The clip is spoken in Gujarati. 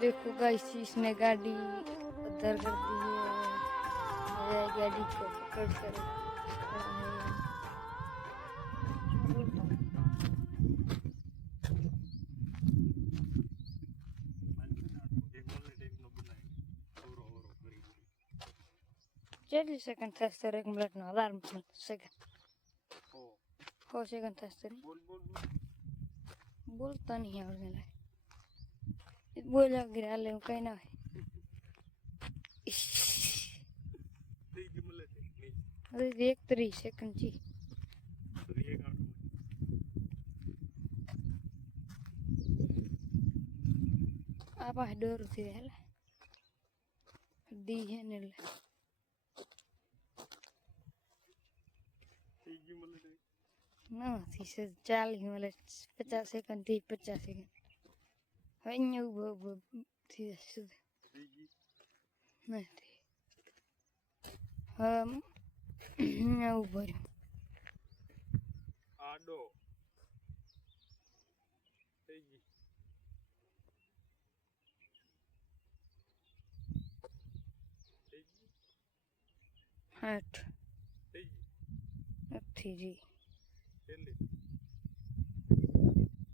देखो गाइस इसने गाड़ी उधर कर दी है गाड़ी को पकड़ कर Jadi second tester ek mlat no alarm second. Oh. Oh second tester. Bol bol bol. બોલતા નહીં આવડે લાય બોલ્યા વગર હાલે હું કઈ ના હોય થઈ ગઈ મળે છે નહીં હવે એક ત્રીસ સેકન્ડ છે તો એક આટલું આ પાસે દોરું થી હાલે દી છે ને એટલે થઈ ગઈ મળે છે નથી સર ચાલીસ મળે પચાસ સેકન્ડથી પચાસ સેકન્ડ હવે અહીંયા ઊભો ઊભો થઈ જશે સુધી નથી હવે ઊભો રહ્યો આડો થઈ ગઈ આઠ નથી જી ಎಲ್ಲಿ